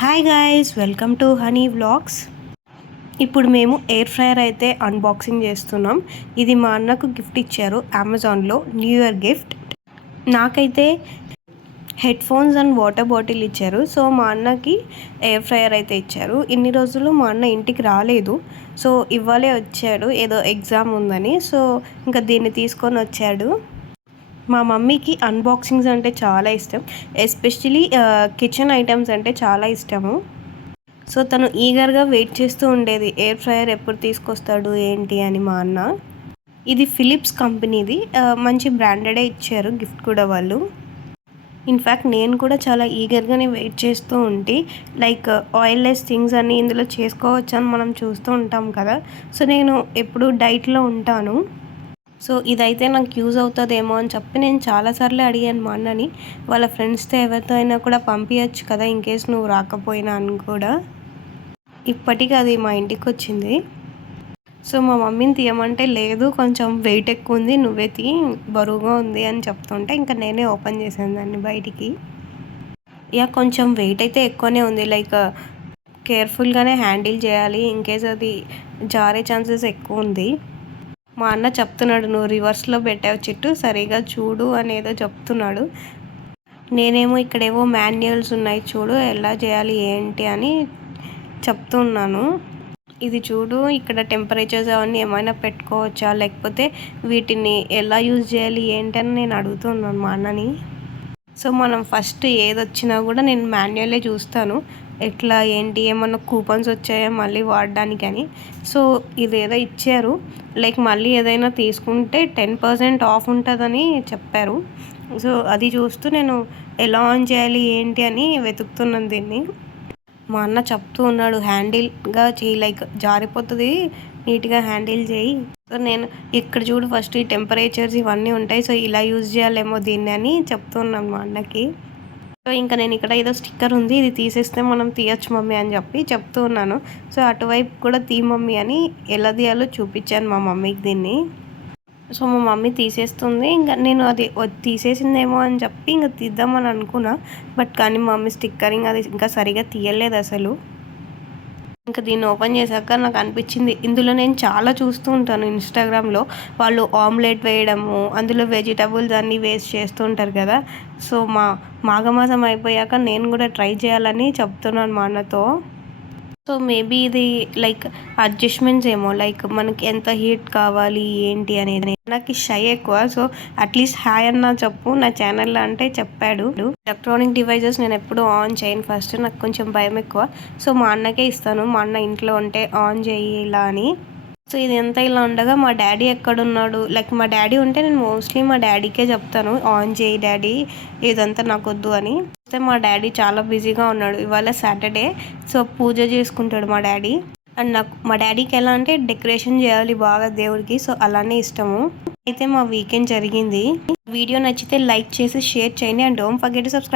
Hi guys, welcome to honey vlogs. ఇప్పుడు మేము air fryer అయితే అన్బాక్సింగ్ చేస్తున్నాం. ఇది మా అన్నకు గిఫ్ట్ ఇచ్చారు అమెజాన్లో, న్యూ ఇయర్ గిఫ్ట్. నాకైతే head phones and water bottle ఇచ్చారు. సో మా అన్నకి ఎయిర్ ఫ్రైయర్ అయితే ఇచ్చారు. ఇన్ని రోజులు మా అన్న ఇంటికి రాలేదు. సో ఇవ్వాలే వచ్చాడు, ఏదో ఎగ్జామ్ ఉందని. సో ఇంకా దీన్ని తీసుకొని వచ్చాడు. మా మమ్మీకి అన్బాక్సింగ్స్ అంటే చాలా ఇష్టం, ఎస్పెషలీ కిచెన్ ఐటమ్స్ అంటే చాలా ఇష్టము. సో తను ఈగర్గా వెయిట్ చేస్తూ ఉండేది, ఎయిర్ ఫ్రైయర్ ఎప్పుడు తీసుకొస్తాడు ఏంటి అని. మా అన్న ఇది ఫిలిప్స్ కంపెనీది, మంచి బ్రాండెడే ఇచ్చారు గిఫ్ట్ కూడా వాళ్ళు. ఇన్ఫ్యాక్ట్ నేను కూడా చాలా ఈగర్గానే వెయిట్ చేస్తూ ఉంటే, లైక్ ఆయిల్లెస్ థింగ్స్ అన్నీ ఇందులో చేసుకోవచ్చు అని మనం చూస్తూ ఉంటాం కదా. సో నేను ఎప్పుడు డైట్లో ఉంటాను. సో ఇదైతే నాకు యూజ్ అవుతుందేమో అని చెప్పి నేను చాలాసార్లు అడిగాను మా అన్నని, వాళ్ళ ఫ్రెండ్స్తో ఎవరితో అయినా కూడా పంపించచ్చు కదా ఇన్కేస్ నువ్వు రాకపోయినా అని కూడా. ఇప్పటికీ అది మా ఇంటికి వచ్చింది. సో మా మమ్మీని తీయమంటే లేదు, కొంచెం వెయిట్ ఎక్కువ ఉంది, నువ్వే తీ, బరువుగా ఉంది అని చెప్తుంటే ఇంకా నేనే ఓపెన్ చేశాను దాన్ని బయటికి. కొంచెం వెయిట్ అయితే ఎక్కువనే ఉంది, లైక్ కేర్ఫుల్గానే హ్యాండిల్ చేయాలి, ఇన్కేస్ అది జారే ఛాన్సెస్ ఎక్కువ ఉంది. మా అన్న చెప్తున్నాడు, నువ్వు రివర్స్లో పెట్టావు చిట్టు, సరిగా చూడు అనేదో చెప్తున్నాడు. నేనేమో ఇక్కడేవో మాన్యువల్స్ ఉన్నాయి చూడు, ఎలా చేయాలి ఏంటి అని చెప్తున్నాను. ఇది చూడు, ఇక్కడ టెంపరేచర్స్ అవన్నీ ఏమైనా పెట్టుకోవచ్చా, లేకపోతే వీటిని ఎలా యూజ్ చేయాలి ఏంటి అని నేను అడుగుతున్నాను మా అన్నని. సో మనం ఫస్ట్ ఏది వచ్చినా కూడా నేను మాన్యువలే చూస్తాను, ఎట్లా ఏంటి, ఏమన్నా కూపన్స్ వచ్చాయా మళ్ళీ వాడడానికి అని. సో ఇదేదో ఇచ్చారు, లైక్ మళ్ళీ ఏదైనా తీసుకుంటే 10% ఆఫ్ ఉంటుందని చెప్పారు. సో అది చూస్తూ నేను ఎలా ఆన్ చేయాలి ఏంటి అని వెతుకుతున్నాను దీన్ని. మా అన్న చెప్తూ ఉన్నాడు, హ్యాండిల్గా చేయి, లైక్ జారిపోతుంది, నీట్గా హ్యాండిల్ చేయి. సో నేను ఇక్కడ చూడు, ఫస్ట్ ఈ టెంపరేచర్స్ ఇవన్నీ ఉంటాయి, సో ఇలా యూజ్ చేయాలేమో దీన్ని అని చెప్తున్నాను మా అన్నకి. సో ఇంకా నేను ఇక్కడ ఏదో స్టిక్కర్ ఉంది, ఇది తీసేస్తే మనం తీయచ్చు మమ్మీ అని చెప్పి చెప్తూ ఉన్నాను. సో అటువైపు కూడా తీ మమ్మీ అని ఎలా తీయాలో చూపించాను మా మమ్మీకి దీన్ని. సో మా మమ్మీ తీసేస్తుంది, ఇంకా నేను అది తీసేసిందేమో అని చెప్పి ఇంకా తీద్దామని అనుకున్నా. బట్ కానీ మా మమ్మీ స్టిక్కరింగ్ అది ఇంకా సరిగా తీయలేదు అసలు. ఇంకా దీన్ని ఓపెన్ చేశాక నాకు అనిపించింది, ఇందులో నేను చాలా చూస్తూ ఉంటాను ఇన్స్టాగ్రామ్లో, వాళ్ళు ఆమ్లెట్ వేయడము, అందులో వెజిటబుల్స్ అన్నీ వేస్ట్ చేస్తూ ఉంటారు కదా. సో మాఘమాసం అయిపోయాక నేను కూడా ట్రై చేయాలని చెప్తున్నాను మా అన్నతో. సో మేబీ ఇది లైక్ అడ్జస్ట్మెంట్స్ ఏమో, లైక్ మనకి ఎంత హీట్ కావాలి ఏంటి అనేది. నాకు షై ఎక్కువ, సో అట్లీస్ట్ హాయ్ అన్న చెప్పు నా ఛానల్లో అంటే చెప్పాడు. ఎలక్ట్రానిక్ డివైజెస్ నేను ఎప్పుడు ఆన్ చేయను, ఫస్ట్ నాకు కొంచెం భయం ఎక్కువ. సో మా అన్నకే ఇస్తాను, మా అన్న ఇంట్లో ఉంటే ఆన్ చేయి ఇలా అని. సో ఇది ఎంత ఇలా ఉండగా మా డాడీ ఎక్కడున్నాడు, లైక్ మా డాడీ ఉంటే నేను మోస్ట్లీ మా డాడీకే చెప్తాను, ఆన్ చేయి డాడీ, ఇదంతా నాకు వద్దు అని. అయితే మా డాడీ చాలా బిజీగా ఉన్నాడు, ఇవాళ సాటర్డే, సో పూజ చేసుకుంటాడు మా డాడీ. అండ్ నాకు మా డాడీకి ఎలా అంటే డెకరేషన్ చేయాలి బాగా దేవుడికి, సో అలానే ఇష్టము. అయితే మా వీకెండ్ జరిగింది. వీడియో నచ్చితే లైక్ చేసి షేర్ చేయండి, and don't forget to subscribe.